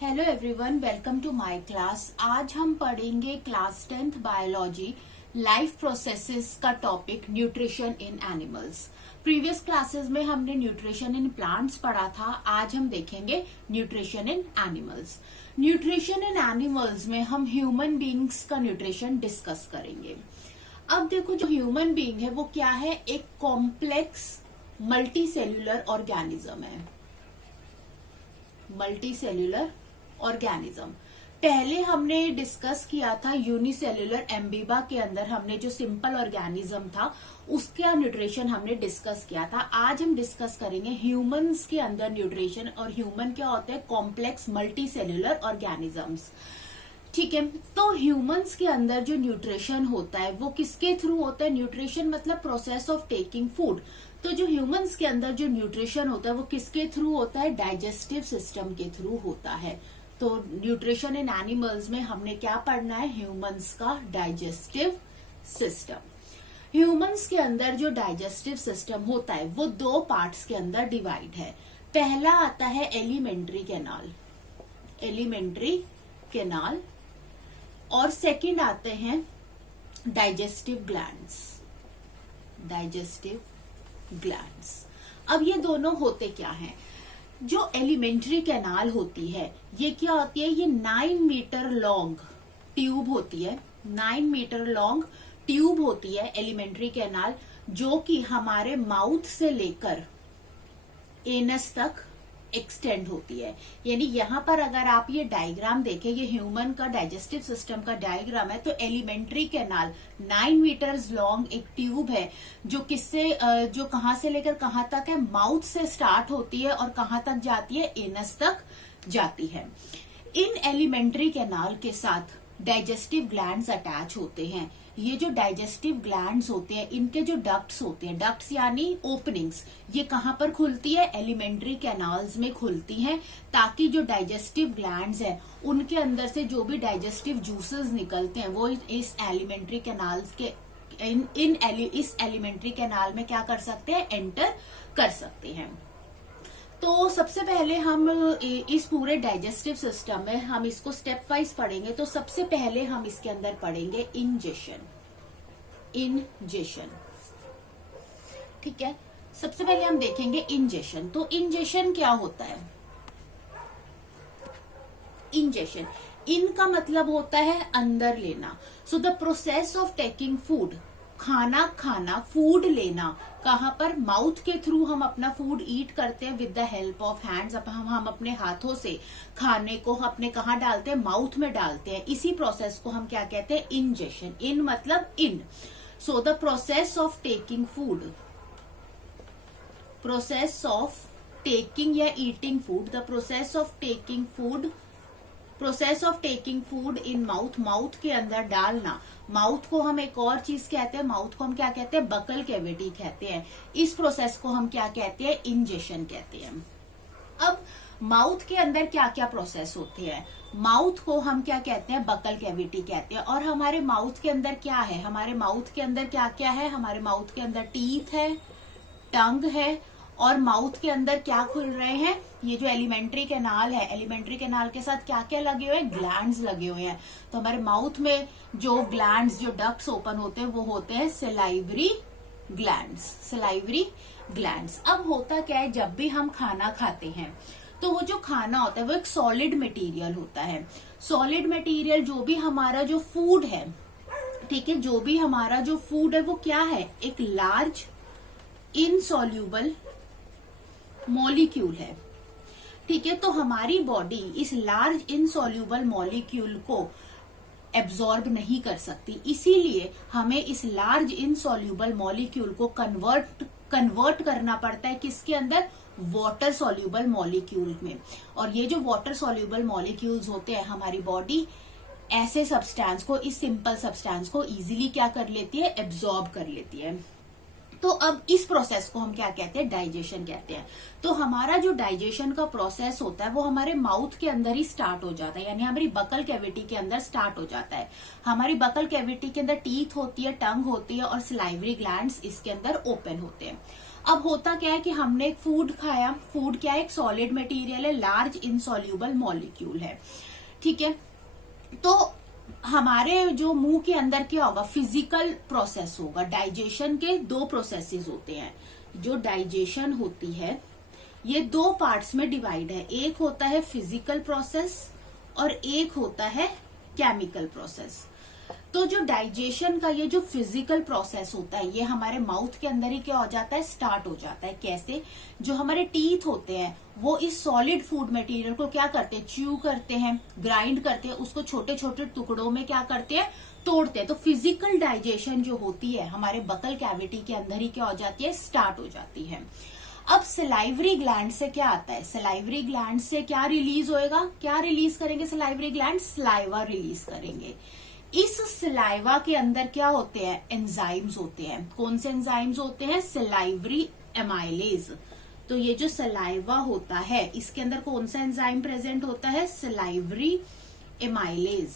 Hello everyone, welcome to my class. आज हम पढ़ेंगे class 10th biology life processes का topic nutrition in animals. Previous classes में हमने न्यूट्रिशन इन प्लांट्स पढ़ा था। आज हम देखेंगे nutrition in animals. Nutrition in animals में हम ह्यूमन बीइंग्स का न्यूट्रिशन डिस्कस करेंगे। अब देखो, जो ह्यूमन बीइंग है वो क्या है? एक कॉम्प्लेक्स मल्टी सेल्यूलर ऑर्गेनिज्म है। मल्टी सेल्यूलर ऑर्गेनिज्म पहले हमने डिस्कस किया था यूनिसेल्यूलर एम्बीबा के अंदर। हमने जो सिंपल ऑर्गेनिज्म था उसका न्यूट्रिशन हमने डिस्कस किया था। आज हम डिस्कस करेंगे ह्यूमंस के अंदर न्यूट्रिशन। और ह्यूमन क्या होते हैं? Complex multi cellular organisms. ठीक है, तो ह्यूमंस के अंदर जो न्यूट्रिशन होता है वो किसके थ्रू होता है? न्यूट्रिशन मतलब प्रोसेस ऑफ टेकिंग फूड। तो जो ह्यूमंस के अंदर जो न्यूट्रिशन होता है वो किसके थ्रू होता है? डाइजेस्टिव सिस्टम के थ्रू होता है। तो न्यूट्रिशन इन एनिमल्स में हमने क्या पढ़ना है? ह्यूमंस का डाइजेस्टिव सिस्टम। ह्यूमंस के अंदर जो डाइजेस्टिव सिस्टम होता है वो दो पार्ट्स के अंदर डिवाइड है। पहला आता है एलिमेंट्री कैनाल, एलिमेंट्री कैनाल, और सेकंड आते हैं डाइजेस्टिव ग्लैंड्स, डाइजेस्टिव ग्लैंड्स। अब ये दोनों होते क्या हैं? जो एलिमेंट्री कैनाल होती है ये क्या होती है? ये 9 मीटर लॉन्ग ट्यूब होती है। 9 मीटर लॉन्ग ट्यूब होती है एलिमेंट्री कैनाल, जो कि हमारे माउथ से लेकर एनस तक एक्सटेंड होती है। यानी यहाँ पर अगर आप ये डायग्राम देखें, ये ह्यूमन का डाइजेस्टिव सिस्टम का डायग्राम है। तो एलिमेंट्री कैनाल 9 मीटर्स लॉन्ग एक ट्यूब है जो किससे जो कहां से लेकर कहां तक है? माउथ से स्टार्ट होती है और कहां तक जाती है? एनस तक जाती है। इन एलिमेंट्री कैनाल के साथ डाइजेस्टिव ग्लैंड्स अटैच होते हैं। ये जो डाइजेस्टिव ग्लैंड्स होते हैं इनके जो डक्ट्स होते हैं, डक्ट्स यानी ओपनिंग्स, ये कहां पर खुलती है? एलिमेंट्री कैनाल्स में खुलती हैं, ताकि जो डाइजेस्टिव ग्लैंड्स हैं उनके अंदर से जो भी डाइजेस्टिव जूसेस निकलते हैं वो इस एलिमेंट्री कैनाल्स के इस एलिमेंट्री कैनाल में क्या कर सकते हैं? एंटर कर सकते हैं। तो सबसे पहले हम इस पूरे डाइजेस्टिव सिस्टम में हम इसको स्टेप वाइज पढ़ेंगे। तो सबसे पहले हम इसके अंदर पढ़ेंगे इंजेशन, इंजेशन। ठीक है, सबसे पहले हम देखेंगे इंजेशन। तो इंजेशन क्या होता है? इंजेशन, इन का मतलब होता है अंदर लेना। सो the process of taking food, खाना खाना, फूड लेना। कहां पर? माउथ के थ्रू हम अपना फूड ईट करते हैं with the help of hands. अब हम अपने हाथों से खाने को अपने कहां डालते हैं? माउथ में डालते हैं। इसी प्रोसेस को हम क्या कहते हैं? इंजेशन। इन मतलब in. So the process of taking food, process of taking या eating food, the process of taking food, process of taking food in mouth, mouth के अंदर डालना। माउथ को हम एक और चीज कहते हैं, माउथ को हम क्या कहते हैं? बकल कैविटी कहते हैं। इस प्रोसेस को हम क्या कहते हैं? इंजेशन कहते हैं। अब माउथ के अंदर क्या क्या प्रोसेस होते हैं? माउथ को हम क्या कहते हैं? बकल कैविटी कहते हैं। और हमारे माउथ के अंदर क्या है? हमारे माउथ के अंदर क्या क्या है? हमारे माउथ के अंदर टीथ है, टंग है, और माउथ के अंदर क्या खुल रहे हैं? ये जो एलिमेंट्री कैनाल है, एलिमेंट्री कैनाल के साथ क्या क्या लगे हुए हैं? ग्लैंड्स लगे हुए हैं। तो हमारे माउथ में जो ग्लैंड्स, जो डक्ट्स ओपन होते हैं वो होते हैं सलाइवरी ग्लैंड्स, सलाइवरी ग्लैंड्स। अब होता क्या है? जब भी हम खाना खाते हैं तो वो जो खाना होता है वो एक सॉलिड मटेरियल होता है। सॉलिड मटेरियल, जो भी हमारा जो फूड है, ठीक है, जो भी हमारा जो फूड है वो क्या है? एक लार्ज इनसॉल्यूबल मॉलिक्यूल है। ठीक है, तो हमारी बॉडी इस लार्ज इनसॉल्यूबल मॉलिक्यूल को एब्जॉर्ब नहीं कर सकती। इसीलिए हमें इस लार्ज इनसॉल्यूबल मॉलिक्यूल को कन्वर्ट करना पड़ता है किसके अंदर? वाटर सॉल्यूबल मॉलिक्यूल में। और ये जो वाटर सॉल्यूबल मॉलिक्यूल्स होते हैं, हमारी बॉडी ऐसे सब्सटेंस को, इस सिंपल सब्सटेंस को इजीली क्या कर लेती है? एब्जॉर्ब कर लेती है। तो अब इस प्रोसेस को हम क्या कहते हैं? डाइजेशन कहते हैं। तो हमारा जो डाइजेशन का प्रोसेस होता है वो हमारे माउथ के अंदर ही स्टार्ट हो जाता है, यानी हमारी बकल कैविटी के अंदर स्टार्ट हो जाता है। हमारी बकल कैविटी के अंदर टीथ होती है, टंग होती है और सलाइवरी ग्लैंड्स इसके अंदर ओपन होते हैं। अब होता क्या है कि हमने एक फूड खाया, फूड क्या है, एक सॉलिड मटेरियल है, लार्ज इनसॉल्यूबल मॉलिक्यूल है, ठीक है। तो हमारे जो मुंह के अंदर क्या होगा, फिजिकल प्रोसेस होगा। डाइजेशन के दो प्रोसेसेस होते हैं। जो डाइजेशन होती है ये दो पार्ट्स में डिवाइड है, एक होता है फिजिकल प्रोसेस और एक होता है केमिकल प्रोसेस। तो जो डाइजेशन का ये जो फिजिकल प्रोसेस होता है ये हमारे माउथ के अंदर ही क्या हो जाता है, स्टार्ट हो जाता है। कैसे, जो हमारे टीथ होते हैं वो इस सॉलिड फूड मटेरियल को क्या करते हैं, च्यू करते हैं, ग्राइंड करते हैं, उसको छोटे छोटे टुकड़ों में क्या करते हैं, तोड़ते हैं। तो फिजिकल डाइजेशन जो होती है हमारे बकल कैविटी के अंदर ही क्या हो जाती है, स्टार्ट हो जाती है। अब सलाइवरी ग्लैंड से क्या आता है, सलाइवरी ग्लैंड से क्या रिलीज होएगा, क्या रिलीज करेंगे सलाइवरी ग्लैंड, सलाइवा रिलीज करेंगे। इस सलाइवा के अंदर क्या होते हैं, एंजाइम्स होते हैं। कौन से एंजाइम्स होते हैं, सलाइवरी एमाइलेज। तो ये जो सलाइवा होता है इसके अंदर कौन सा एंजाइम प्रेजेंट होता है, सलाइवरी एमाइलेज।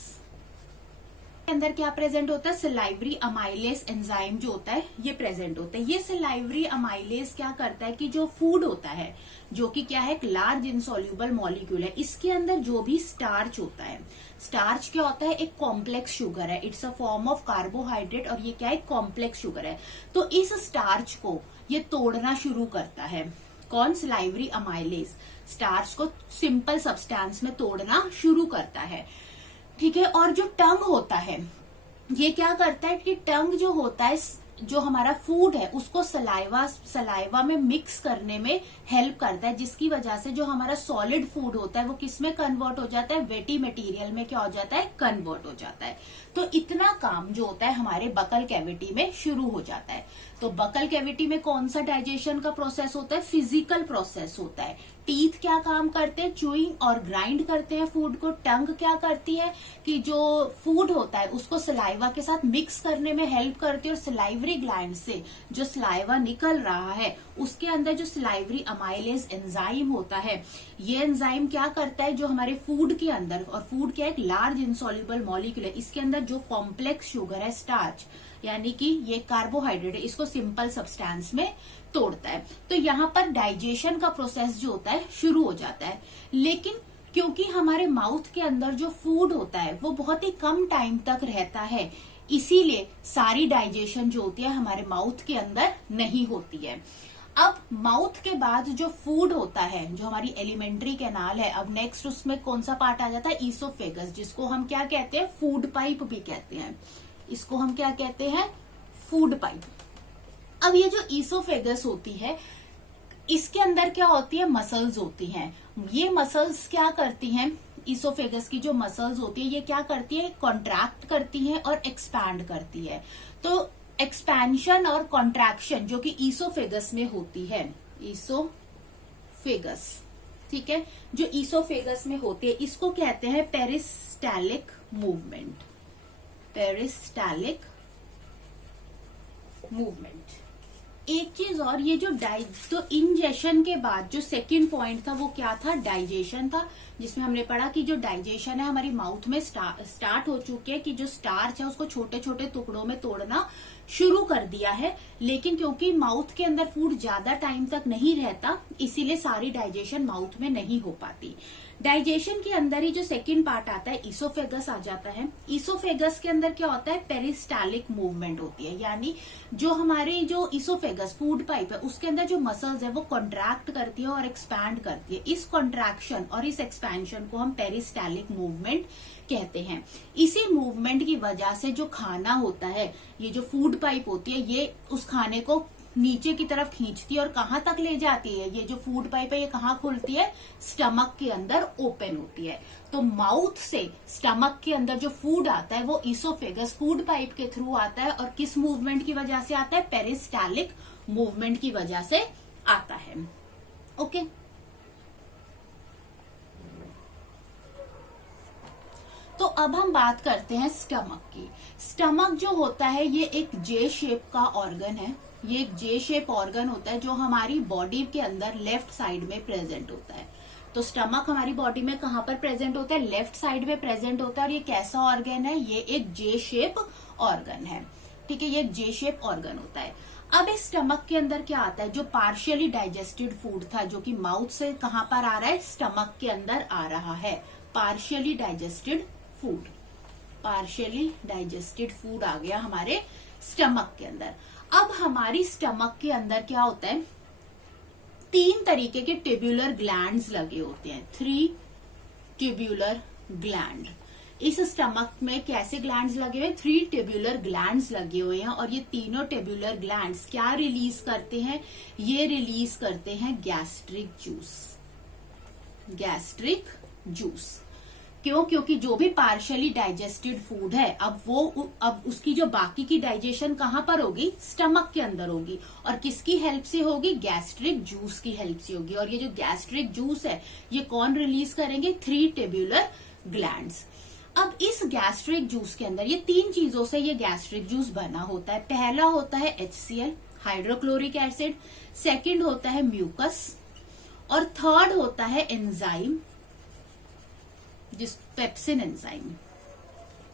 अंदर क्या प्रेजेंट होता है, सलाइवरी अमाइलेज एंजाइम जो होता है ये प्रेजेंट होता है। ये सलाइवरी अमाइलेज क्या करता है कि जो फूड होता है जो कि क्या है, एक लार्ज इनसॉल्यूबल मॉलिक्यूल है, इसके अंदर जो भी स्टार्च होता है, स्टार्च क्या होता है, एक कॉम्प्लेक्स शुगर है, it's a form of carbohydrate और ये क्या है, कॉम्प्लेक्स शुगर है। तो इस स्टार्च को ये तोड़ना शुरू करता है। कौन, सलाइवरी अमाइलेज स्टार्च को सिंपल सब्सटेंस में तोड़ना शुरू करता है, ठीक है। और जो टंग होता है ये क्या करता है कि टंग जो होता है, जो हमारा फूड है उसको सलाइवा में मिक्स करने में हेल्प करता है, जिसकी वजह से जो हमारा सॉलिड फूड होता है वो किस में कन्वर्ट हो जाता है, वेटी मटेरियल में क्या हो जाता है, कन्वर्ट हो जाता है। तो इतना काम जो होता है हमारे बकल कैविटी में शुरू हो जाता है। तो बकल कैविटी में कौन सा डाइजेशन का प्रोसेस होता है, फिजिकल प्रोसेस होता है। टीथ क्या काम करते हैं, च्यूइंग और ग्राइंड करते हैं फूड को। टंग क्या करती है कि जो फूड होता है उसको सलाइवा के साथ मिक्स करने में हेल्प करती है। और सलाइवरी ग्लैंड से जो सलाइवा निकल रहा है उसके अंदर जो सलाइवरी अमाइलेज एंजाइम होता है, ये एंजाइम क्या करता है, जो हमारे फूड के अंदर, और फूड क्या है, एक लार्ज इनसॉल्यूबल मॉलिक्यूल है, इसके अंदर जो कॉम्प्लेक्स शुगर है, स्टार्च यानी कि ये कार्बोहाइड्रेट है, इसको सिंपल सब्सटेंस में तोड़ता है। तो यहाँ पर डाइजेशन का प्रोसेस जो होता है शुरू हो जाता है। लेकिन क्योंकि हमारे माउथ के अंदर जो फूड होता है वो बहुत ही कम टाइम तक रहता है, इसीलिए सारी डाइजेशन जो होती है हमारे माउथ के अंदर नहीं होती है। अब माउथ के बाद जो फूड होता है, जो हमारी एलिमेंट्री कैनाल है, अब नेक्स्ट उसमें कौन सा पार्ट आ जाता है, ईसोफेगस, जिसको हम क्या कहते हैं, फूड पाइप भी कहते हैं। इसको हम क्या कहते हैं, फूड पाइप। अब ये जो ईसोफेगस होती है इसके अंदर क्या होती है, मसल्स होती हैं। ये मसल्स क्या करती हैं, ईसोफेगस की जो मसल्स होती है ये क्या करती है, कॉन्ट्रैक्ट करती हैं और एक्सपैंड करती है। तो एक्सपेंशन और कॉन्ट्रैक्शन जो कि ईसोफेगस में होती है, ईसोफेगस, ठीक है, जो ईसोफेगस में होती है इसको कहते हैं पेरिस्टालिक मूवमेंट, पेरिस्टालिक मूवमेंट। एक चीज और, ये जो तो इंजेशन के बाद जो सेकंड पॉइंट था वो क्या था, डाइजेशन था, जिसमें हमने पढ़ा कि जो डाइजेशन है हमारी माउथ में स्टार्ट हो चुके हैं, कि जो स्टार्च है उसको छोटे छोटे टुकड़ों में तोड़ना शुरू कर दिया है। लेकिन क्योंकि माउथ के अंदर फूड ज्यादा टाइम तक नहीं रहता, इसीलिए सारी डाइजेशन माउथ में नहीं हो पाती। डाइजेशन के अंदर ही जो सेकंड पार्ट आता है, ईसोफेगस आ जाता है। ईसोफेगस के अंदर क्या होता है, पेरिस्टालिक मूवमेंट होती है, यानी जो हमारे जो ईसोफेगस फूड पाइप है उसके अंदर जो मसल्स है वो कॉन्ट्रैक्ट करती है और एक्सपैंड करती है। इस कॉन्ट्रैक्शन और इस एक्सपेंशन को हम पेरिस्टालिक मूवमेंट कहते हैं। इसी मूवमेंट की वजह से जो खाना होता है, ये जो फूड पाइप होती है, ये उस खाने को नीचे की तरफ खींचती है और कहां तक ले जाती है, ये जो फूड पाइप है ये कहां खुलती है, स्टमक के अंदर ओपन होती है। तो माउथ से स्टमक के अंदर जो फूड आता है वो ईसोफेगस फूड पाइप के थ्रू आता है। और किस मूवमेंट की वजह से आता है, पेरिस्टालिक मूवमेंट की वजह से आता है। ओके, तो अब हम बात करते हैं स्टमक की। स्टमक जो होता है ये एक जे शेप का ऑर्गन है, ये एक जे शेप ऑर्गन होता है जो हमारी बॉडी के अंदर लेफ्ट साइड में प्रेजेंट होता है। तो स्टमक हमारी बॉडी में कहां पर प्रेजेंट होता है, लेफ्ट साइड में प्रेजेंट होता है। और ये कैसा ऑर्गन है, ये एक जे शेप ऑर्गन है, ठीक है, ये एक जे शेप ऑर्गन होता है। अब इस स्टमक के अंदर क्या आता है, जो पार्शियली डाइजेस्टेड फूड था, जो कि माउथ से कहां पर आ रहा है, स्टमक के अंदर आ रहा है। Partially digested food, partially digested food आ गया हमारे स्टमक के अंदर। अब हमारी स्टमक के अंदर क्या होता है, 3 तरीके के ट्यूब्यूलर ग्लैंड्स लगे होते हैं, 3 ट्यूब्यूलर ग्लैंड। इस स्टमक में कैसे ग्लैंड्स लगे हुए हैं, 3 ट्यूब्यूलर ग्लैंड्स लगे हुए हैं। और ये तीनों ट्यूब्यूलर ग्लैंड्स क्या रिलीज करते हैं, ये रिलीज करते हैं गैस्ट्रिक जूस, गैस्ट्रिक जूस। क्यों, क्योंकि जो भी पार्शियली डाइजेस्टेड फूड है, अब उसकी जो बाकी की डाइजेशन कहां पर होगी, स्टमक के अंदर होगी। और किसकी हेल्प से होगी, गैस्ट्रिक जूस की हेल्प से होगी। और ये जो गैस्ट्रिक जूस है, ये कौन रिलीज करेंगे, 3 ट्यूब्यूलर ग्लैंड्स। अब इस गैस्ट्रिक जूस के अंदर ये 3 चीजों से ये गैस्ट्रिक जूस बना होता है। पहला होता है HCl, हाइड्रोक्लोरिक एसिड, सेकंड होता है म्यूकस, और थर्ड होता है एंजाइम, जिस पेप्सिन एंजाइम।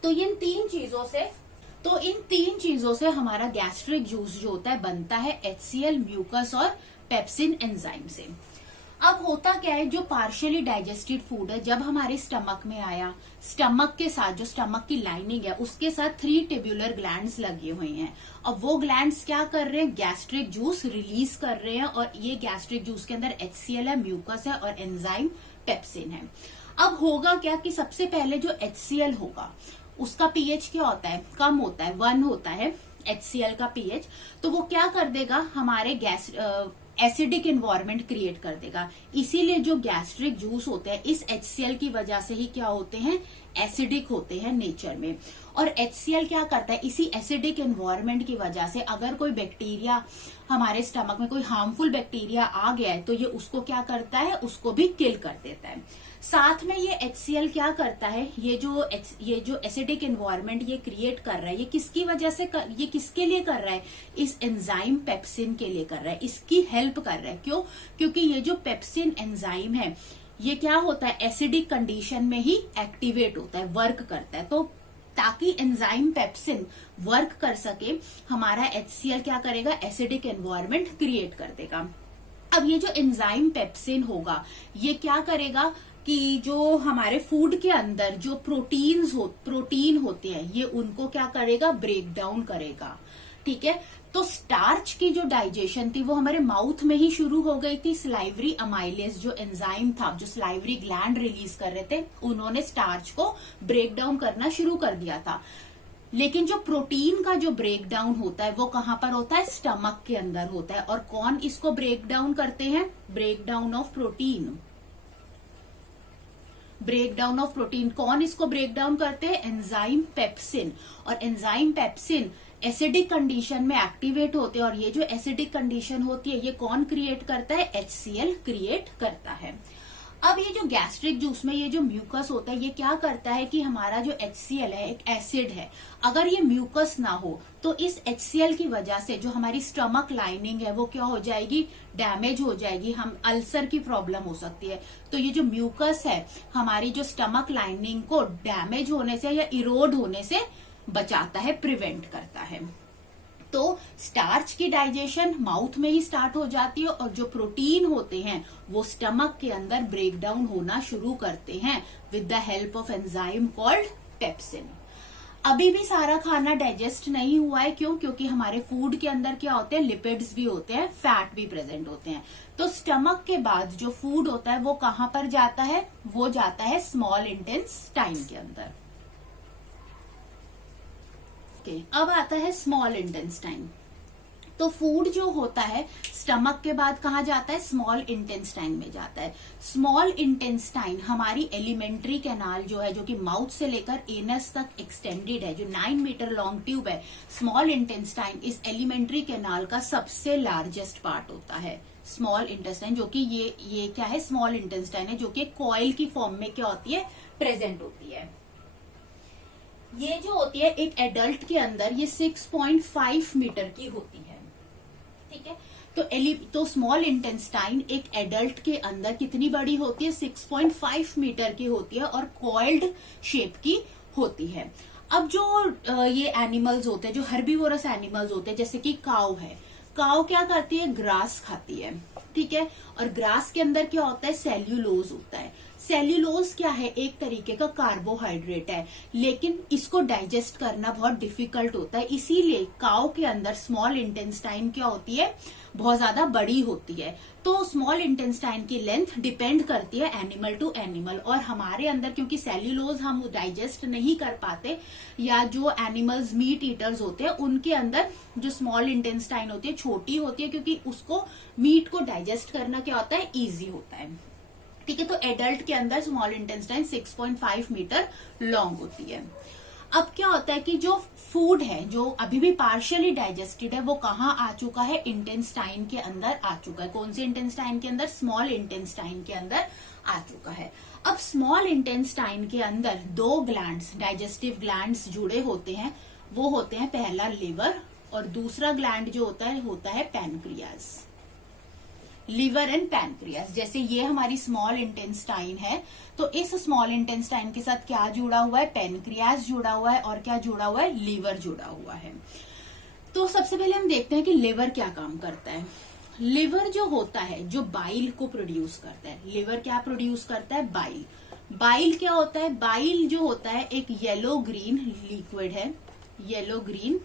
तो इन तीन चीजों से हमारा गैस्ट्रिक जूस जो होता है बनता है HCl, म्यूकस और पेप्सिन एंजाइम से। अब होता क्या है, जो पार्शियली डाइजेस्टेड फूड है जब हमारे स्टमक में आया, स्टमक के साथ जो स्टमक की लाइनिंग है उसके साथ 3 ट्यूब्यूलर ग्लैंड्स लगे हुए हैं। अब वो ग्लैंड्स क्या कर रहे हैं, गैस्ट्रिक जूस रिलीज कर रहे हैं। और ये गैस्ट्रिक जूस के अंदर HCl है, म्यूकस है और एंजाइम पेप्सिन है। अब होगा क्या कि सबसे पहले जो HCl होगा उसका pH क्या होता है, कम होता है, 1 होता है HCl का pH। तो वो क्या कर देगा, हमारे एसिडिक एनवायरनमेंट क्रिएट कर देगा। इसीलिए जो गैस्ट्रिक जूस होते हैं इस HCl की वजह से ही क्या होते हैं, एसिडिक होते हैं नेचर में। और HCl क्या करता है, इसी एसिडिक एनवायरनमेंट की वजह से अगर कोई बैक्टीरिया हमारे स्टमक में, कोई हार्मफुल बैक्टीरिया आ गया है, तो ये उसको क्या करता है, उसको भी किल कर देता है। साथ में ये HCl क्या करता है, ये जो एसिडिक एनवायरनमेंट ये क्रिएट कर रहा है, ये किसकी वजह से ये किसके लिए कर रहा है, इस एंजाइम पेप्सिन के लिए कर रहा है, इसकी हेल्प कर रहा है। क्यों, क्योंकि ये जो पेप्सिन एंजाइम है ये क्या होता है, एसिडिक कंडीशन में ही एक्टिवेट होता है, वर्क करता है। तो ताकि एंजाइम पेप्सिन वर्क कर सके, हमारा HCl क्या करेगा, एसिडिक एनवायरनमेंट क्रिएट कर देगा। अब ये जो एंजाइम पेप्सिन होगा ये क्या करेगा कि जो हमारे फूड के अंदर जो प्रोटीन होते हैं ये उनको क्या करेगा, ब्रेक डाउन करेगा। ठीक है, तो स्टार्च की जो डाइजेशन थी वो हमारे माउथ में ही शुरू हो गई थी। स्लाइवरी अमाइलेज जो एंजाइम था, जो स्लाइवरी ग्लैंड रिलीज कर रहे थे, उन्होंने स्टार्च को ब्रेक डाउन करना शुरू कर दिया था। लेकिन जो प्रोटीन का जो ब्रेक डाउन होता है वो कहां पर होता है, स्टमक के अंदर होता है। और कौन इसको ब्रेक डाउन करते हैं, break down of protein, break down of protein कौन इसको ब्रेक डाउन करते हैं, एंजाइम पेप्सिन। और एंजाइम पेप्सिन एसिडिक कंडीशन में एक्टिवेट होते हैं। और ये जो एसिडिक कंडीशन होती है ये कौन क्रिएट करता है, HCl क्रिएट करता है। अब ये जो गैस्ट्रिक जूस में ये जो म्यूकस होता है ये क्या करता है कि हमारा जो HCl है एक एसिड है, अगर ये म्यूकस ना हो तो इस HCl की वजह से जो हमारी स्टमक लाइनिंग है वो क्या हो जाएगी, डैमेज हो जाएगी, हम अल्सर की प्रॉब्लम हो सकती है। तो ये जो म्यूकस है हमारी जो स्टमक लाइनिंग को डैमेज होने से या इरोड होने से बचाता है, प्रिवेंट करता है। तो स्टार्च की डाइजेशन माउथ में ही स्टार्ट हो जाती है और जो प्रोटीन होते हैं वो स्टमक के अंदर ब्रेक डाउन होना शुरू करते हैं with the help of enzyme called pepsin. अभी भी सारा खाना डाइजेस्ट नहीं हुआ है, क्यों, क्योंकि हमारे फूड के अंदर क्या होते हैं, लिपिड्स भी होते हैं, फैट भी प्रेजेंट होते हैं। तो स्टमक के बाद जो फूड होता है वो कहां पर जाता है, वो जाता है स्मॉल इंटेस्टाइन के अंदर। अब आता है स्मॉल इंटेस्टाइन। तो फूड जो होता है स्टमक के बाद कहाँ जाता है, स्मॉल इंटेस्टाइन में जाता है। स्मॉल इंटेस्टाइन हमारी एलिमेंट्री कैनाल जो है, जो कि माउथ से लेकर एनस तक एक्सटेंडेड है, जो 9 मीटर लॉन्ग ट्यूब है, स्मॉल इंटेस्टाइन इस एलिमेंट्री कैनाल का सबसे लार्जेस्ट पार्ट होता है। स्मॉल इंटेस्टाइन जो कि ये क्या है, स्मॉल इंटेस्टाइन है, जो कि कॉइल की फॉर्म में क्या होती है, प्रेजेंट होती है। ये जो होती है एक एडल्ट के अंदर ये 6.5 मीटर की होती है। ठीक है, तो स्मॉल इंटेस्टाइन एक एडल्ट के अंदर कितनी बड़ी होती है, 6.5 मीटर की होती है और कॉइल्ड शेप की होती है। अब जो ये एनिमल्स होते हैं, जो हर्बीवोरस एनिमल्स होते हैं, जैसे कि काऊ है, काऊ क्या करती है, ग्रास खाती है, ठीक है। और ग्रास के अंदर क्या होता है, सेल्यूलोज होता है। सेल्यूलोज क्या है, एक तरीके का कार्बोहाइड्रेट है, लेकिन इसको डाइजेस्ट करना बहुत डिफिकल्ट होता है, इसीलिए काऊ के अंदर स्मॉल इंटेस्टाइन क्या होती है, बहुत ज्यादा बड़ी होती है। तो स्मॉल इंटेस्टाइन की लेंथ डिपेंड करती है एनिमल टू एनिमल, और हमारे अंदर क्योंकि सेल्यूलोज हम डाइजेस्ट नहीं कर पाते, या जो एनिमल्स मीट ईटर्स होते हैं उनके अंदर जो स्मॉल इंटेस्टाइन होती है छोटी होती है, क्योंकि उसको मीट को डाइजेस्ट करना क्या होता है, इजी होता है, ठीक है। तो एडल्ट के अंदर स्मॉल इंटेस्टाइन 6.5 मीटर लॉन्ग होती है। अब क्या होता है कि जो फूड है जो अभी भी पार्शियली डाइजेस्टेड है वो कहाँ आ चुका है, इंटेस्टाइन के अंदर आ चुका है। कौन से इंटेस्टाइन के अंदर, स्मॉल इंटेस्टाइन के अंदर आ चुका है। अब स्मॉल इंटेस्टाइन के अंदर दो ग्लैंड्स, डाइजेस्टिव ग्लैंड्स जुड़े होते हैं, वो होते हैं पहला लिवर, और दूसरा ग्लैंड जो होता है पैनक्रियाज। लिवर एंड पैनक्रियास, जैसे ये हमारी स्मॉल इंटेस्टाइन है, तो इस स्मॉल इंटेस्टाइन के साथ क्या जुड़ा हुआ है, पैनक्रियास जुड़ा हुआ है, और क्या जुड़ा हुआ है, लीवर जुड़ा हुआ है। तो सबसे पहले हम देखते हैं कि लिवर क्या काम करता है। लिवर जो होता है, जो बाइल को प्रोड्यूस करता है, लिवर क्या प्रोड्यूस करता है, बाइल। बाइल क्या होता है, बाइल जो होता है एक येलो ग्रीन लिक्विड है, येलो ग्रीन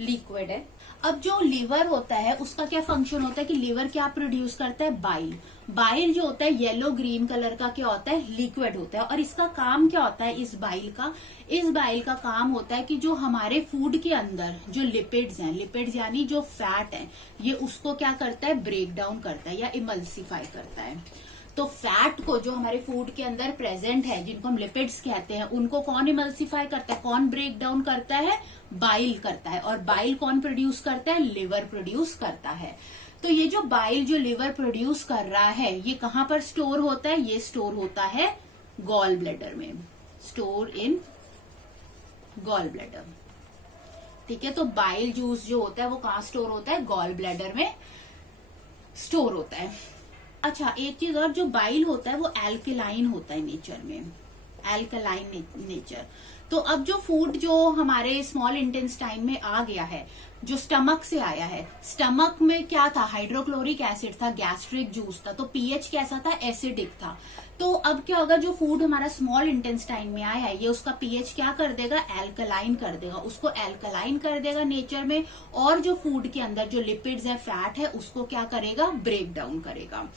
लिक्विड है। अब जो लीवर होता है उसका क्या फंक्शन होता है कि लीवर क्या प्रोड्यूस करता है, बाइल। बाइल जो होता है येलो ग्रीन कलर का क्या होता है, लिक्विड होता है, और इसका काम क्या होता है, इस बाइल का काम होता है कि जो हमारे फूड के अंदर जो लिपिड्स हैं, लिपिड्स यानी जो फैट है, ये उसको क्या करता है, ब्रेक डाउन करता है या इमल्सिफाई करता है। तो फैट को जो हमारे फूड के अंदर प्रेजेंट है, जिनको हम लिपिड्स कहते हैं, उनको कौन इमल्सिफाई करता है, कौन ब्रेक डाउन करता है, बाइल करता है। और बाइल कौन प्रोड्यूस करता है, लिवर प्रोड्यूस करता है। तो ये जो बाइल जो लिवर प्रोड्यूस कर रहा है, ये कहां पर स्टोर होता है, ये स्टोर होता है गॉल ब्लैडर में, स्टोर इन गॉल ब्लैडर, ठीक है। तो बाइल जूस जो होता है वो कहां स्टोर होता है, गॉल ब्लैडर में स्टोर होता है। अच्छा, एक चीज और, जो बाइल होता है वो एल्कलाइन होता है नेचर में, एल्कलाइन नेचर। तो अब जो फूड जो हमारे स्मॉल इंटेस्टाइन में आ गया है, जो स्टमक से आया है, स्टमक में क्या था, हाइड्रोक्लोरिक एसिड था, गैस्ट्रिक जूस था, तो पीएच कैसा था, एसिडिक था। तो अब क्या होगा, जो फूड हमारा स्मॉल इंटेस्टाइन में आया है, ये उसका पीएच क्या कर देगा, एल्कलाइन कर देगा, उसको एल्कलाइन कर देगा नेचर में, और जो फूड के अंदर जो लिपिड्स है, फैट है, उसको क्या करेगा, ब्रेक डाउन करेगा,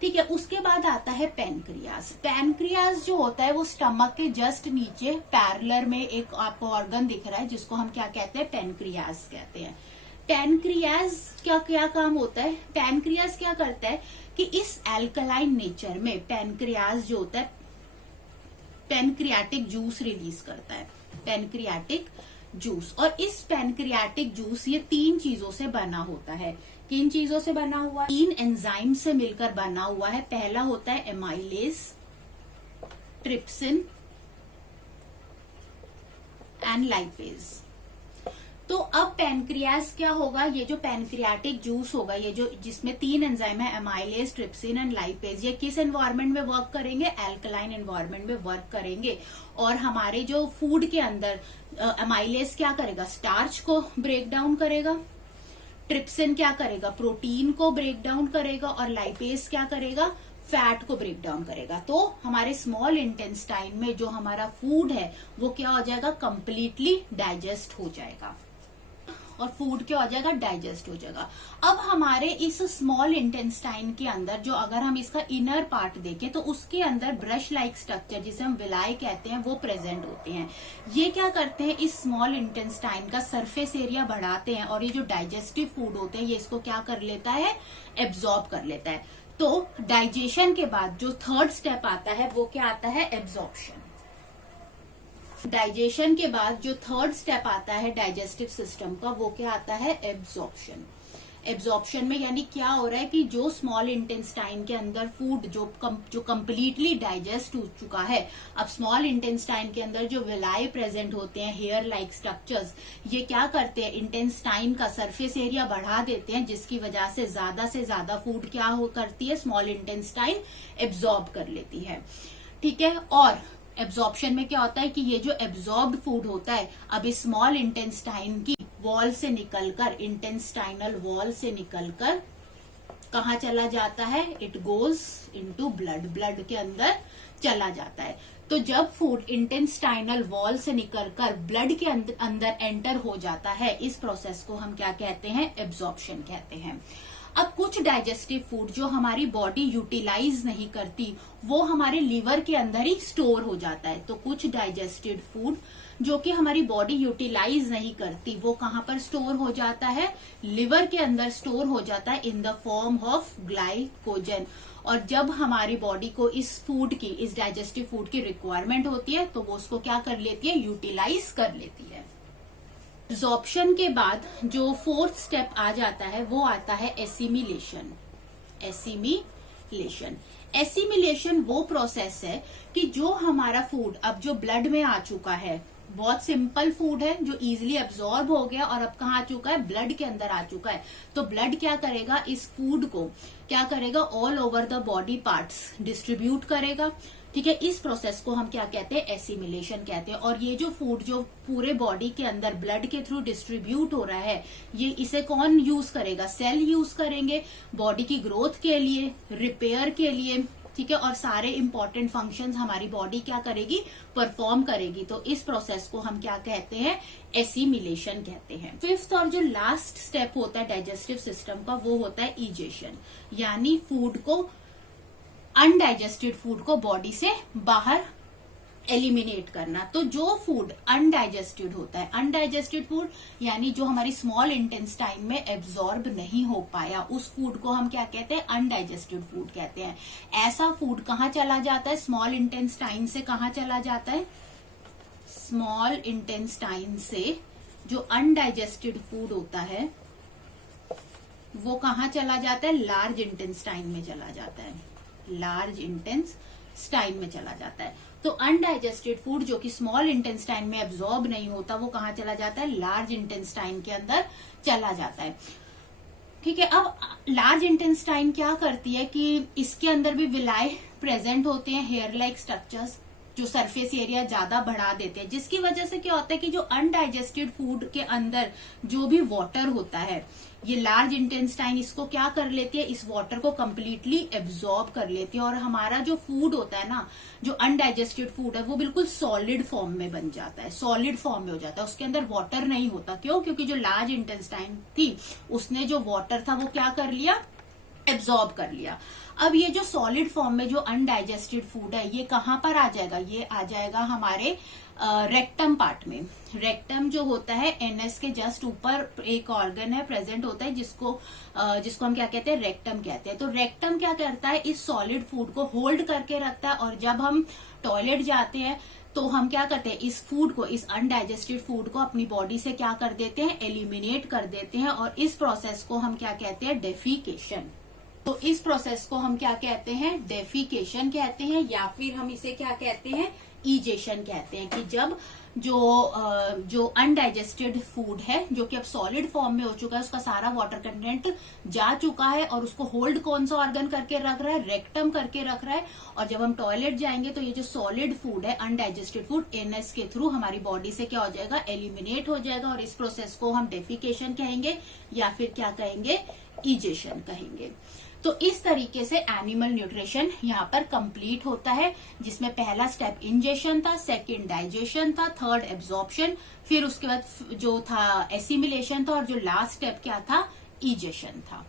ठीक है। उसके बाद आता है पैनक्रियास। पैनक्रियास जो होता है वो स्टमक के जस्ट नीचे पैरेलल में एक आपको ऑर्गन दिख रहा है, जिसको हम क्या कहते हैं, पैनक्रियास कहते हैं। पैनक्रियास क्या क्या काम होता है, पैनक्रियास क्या करता है कि इस एल्कलाइन नेचर में पैनक्रियास जो होता है पैनक्रियाटिक जूस रिलीज करता है, पैनक्रियाटिक जूस। और इस पैनक्रियाटिक जूस ये तीन चीजों से बना होता है। किन चीजों से बना हुआ है, तीन एंजाइम से मिलकर बना हुआ है। पहला होता है एमाइलेज, ट्रिप्सिन एंड लाइपेज। तो अब पैनक्रियास क्या होगा, ये जो पैनक्रियाटिक जूस होगा, ये जो जिसमें तीन एंजाइम है, एमाइलेज, ट्रिप्सिन एंड लाइपेज, ये किस एनवायरनमेंट में वर्क करेंगे, एल्कलाइन एनवायरनमेंट में वर्क करेंगे। और हमारे जो फूड के अंदर एमाइलेज क्या करेगा, स्टार्च को ब्रेक डाउन करेगा, ट्रिप्सिन क्या करेगा, प्रोटीन को ब्रेक डाउन करेगा, और लाइपेज क्या करेगा, फैट को ब्रेक डाउन करेगा। तो हमारे स्मॉल इंटेस्टाइन में जो हमारा फूड है वो क्या हो जाएगा, कंप्लीटली डाइजेस्ट हो जाएगा, और फूड क्या हो जाएगा, डाइजेस्ट हो जाएगा। अब हमारे इस स्मॉल इंटेस्टाइन के अंदर जो, अगर हम इसका इनर पार्ट देखें तो उसके अंदर ब्रश लाइक स्ट्रक्चर, जिसे हम विलाई कहते हैं, वो प्रेजेंट होते हैं। ये क्या करते हैं, इस स्मॉल इंटेस्टाइन का सरफेस एरिया बढ़ाते हैं, और ये जो डाइजेस्टिव फूड होते हैं ये इसको क्या कर लेता है, एब्जॉर्ब कर लेता है। तो डाइजेशन के बाद जो थर्ड स्टेप आता है वो क्या आता है, एब्जॉर्प्शन। डाइजेशन के बाद जो थर्ड स्टेप आता है डाइजेस्टिव सिस्टम का, वो क्या आता है, एब्जॉर्प्शन। एब्जॉर्प्शन में यानी क्या हो रहा है कि जो स्मॉल इंटेस्टाइन के अंदर फूड जो कंप्लीटली डाइजेस्ट हो चुका है, अब स्मॉल इंटेस्टाइन के अंदर जो विलाई प्रेजेंट होते हैं, हेयर लाइक स्ट्रक्चर्स, ये क्या करते हैं, इंटेस्टाइन का सरफेस एरिया बढ़ा देते हैं, जिसकी वजह से ज्यादा फूड क्या करती है, स्मॉल इंटेस्टाइन एब्जॉर्ब कर लेती है, ठीक है। और एब्जॉर्प्शन में क्या होता है कि ये जो एब्जॉर्ब्ड फूड होता है, अब इस स्मॉल इंटेस्टाइन की वॉल से निकलकर, इंटेस्टाइनल वॉल से निकलकर कहाँ चला जाता है? It goes into blood, blood के अंदर चला जाता है। तो जब फूड इंटेस्टाइनल वॉल से निकलकर ब्लड के अंदर एंटर हो जाता है, इस प्रोसेस को हम क्या कहते हैं? एब्जॉर्प्शन कहते हैं। अब कुछ डाइजेस्टिव फूड जो हमारी बॉडी यूटिलाइज नहीं करती, वो हमारे लीवर के अंदर ही स्टोर हो जाता है। तो कुछ डाइजेस्टेड फूड जो कि हमारी बॉडी यूटिलाइज नहीं करती, वो कहाँ पर स्टोर हो जाता है? लिवर के अंदर स्टोर हो जाता है in the form of glycogen. और जब हमारी बॉडी को इस फूड की, इस डाइजेस्टिव फूड की रिक्वायरमेंट होती है, तो वो उसको क्या कर लेती है? यूटिलाइज कर लेती है। एब्जॉर्प्शन के बाद जो फोर्थ स्टेप आ जाता है, वो आता है एसिमिलेशन। एसिमिलेशन वो प्रोसेस है कि जो हमारा फूड अब जो ब्लड में आ चुका है, बहुत सिंपल फूड है जो इजीली एब्जॉर्ब हो गया और अब कहाँ आ चुका है? ब्लड के अंदर आ चुका है। तो ब्लड क्या करेगा? इस फूड को क्या करेगा? All over the body parts distribute करेगा। ठीक है, इस प्रोसेस को हम क्या कहते हैं? एसिमिलेशन कहते हैं। और ये जो फूड जो पूरे बॉडी के अंदर ब्लड के थ्रू डिस्ट्रीब्यूट हो रहा है, ये इसे कौन यूज करेगा? सेल यूज करेंगे बॉडी की ग्रोथ के लिए, रिपेयर के लिए। ठीक है, और सारे इंपॉर्टेंट फंक्शंस हमारी बॉडी क्या करेगी? परफॉर्म करेगी। तो इस प्रोसेस को हम क्या कहते हैं? एसिमिलेशन कहते हैं। फिफ्थ और जो लास्ट स्टेप होता है डाइजेस्टिव सिस्टम का, वो होता है इजेशन, यानी फूड को, अनडाइजेस्टेड फूड को बॉडी से बाहर एलिमिनेट करना। तो जो फूड अनडाइजेस्टेड होता है, अनडाइजेस्टेड फूड यानी जो हमारी स्मॉल इंटेस्टाइन में एब्जॉर्ब नहीं हो पाया, उस फूड को हम क्या कहते हैं? अनडाइजेस्टेड फूड कहते हैं। ऐसा फूड कहाँ चला जाता है? स्मॉल इंटेस्टाइन से कहाँ चला जाता है? स्मॉल इंटेस्टाइन से जो अनडाइजेस्टेड फूड होता है, वो कहाँ चला जाता है? लार्ज इंटेस्टाइन में चला जाता है। लार्ज इंटेस्टाइन में चला जाता है। तो अनडाइजेस्टेड फूड जो कि स्मॉल इंटेस्टाइन में एब्जॉर्ब नहीं होता, वो कहाँ चला जाता है? लार्ज इंटेस्टाइन के अंदर चला जाता है। ठीक है, अब लार्ज इंटेस्टाइन क्या करती है कि इसके अंदर भी विलाई प्रेजेंट होते हैं, हेयर लाइक स्ट्रक्चर्स, जो सरफेस एरिया ज्यादा बढ़ा देते हैं, जिसकी वजह से क्या होता है कि जो अनडाइजेस्टेड फूड के अंदर जो भी वाटर होता है, ये लार्ज इंटेस्टाइन इसको क्या कर लेती है? इस वाटर को कंप्लीटली एब्जॉर्ब कर लेती है और हमारा जो फूड होता है ना, जो अनडाइजेस्टेड फूड है, वो बिल्कुल सॉलिड फॉर्म में बन जाता है, सॉलिड फॉर्म में हो जाता है। उसके अंदर वाटर नहीं होता। क्यों? क्योंकि जो लार्ज इंटेस्टाइन थी, उसने जो वाटर था वो क्या कर लिया? एब्जॉर्ब कर लिया। अब ये जो सॉलिड फॉर्म में जो अनडाइजेस्टेड फूड है, ये कहाँ पर आ जाएगा? ये आ जाएगा हमारे रेक्टम पार्ट में। रेक्टम जो होता है, एनएस के जस्ट ऊपर एक ऑर्गन है प्रेजेंट होता है, जिसको हम क्या कहते हैं? रेक्टम कहते हैं। तो रेक्टम क्या करता है? इस सॉलिड फूड को होल्ड करके रखता है और जब हम टॉयलेट जाते हैं तो हम क्या करते हैं? इस फूड को, इस अनडाइजेस्टेड फूड को अपनी बॉडी से क्या कर देते हैं? एलिमिनेट कर देते हैं। और इस प्रोसेस को हम क्या कहते हैं? डेफिकेशन। तो इस प्रोसेस को हम क्या कहते हैं? डेफिकेशन कहते हैं, या फिर हम इसे क्या कहते हैं? इजेशन कहते हैं। कि जब जो अनडाइजेस्टेड फूड है, जो कि अब सॉलिड फॉर्म में हो चुका है, उसका सारा वाटर कंटेंट जा चुका है और उसको होल्ड कौन सा ऑर्गन करके रख रहा है? रेक्टम करके रख रहा है। और जब हम टॉयलेट जाएंगे तो ये जो सॉलिड फूड है, अनडाइजेस्टेड फूड, एनएस के थ्रू हमारी बॉडी से क्या हो जाएगा? एलिमिनेट हो जाएगा। और इस प्रोसेस को हम डेफिकेशन कहेंगे या फिर क्या कहेंगे? इजेशन कहेंगे। तो इस तरीके से एनिमल न्यूट्रिशन यहाँ पर कंप्लीट होता है, जिसमें पहला स्टेप इंजेशन था, सेकंड डाइजेशन था, थर्ड एब्जॉर्प्शन, फिर उसके बाद जो था एसिमिलेशन था, और जो लास्ट स्टेप क्या था? इजेशन था।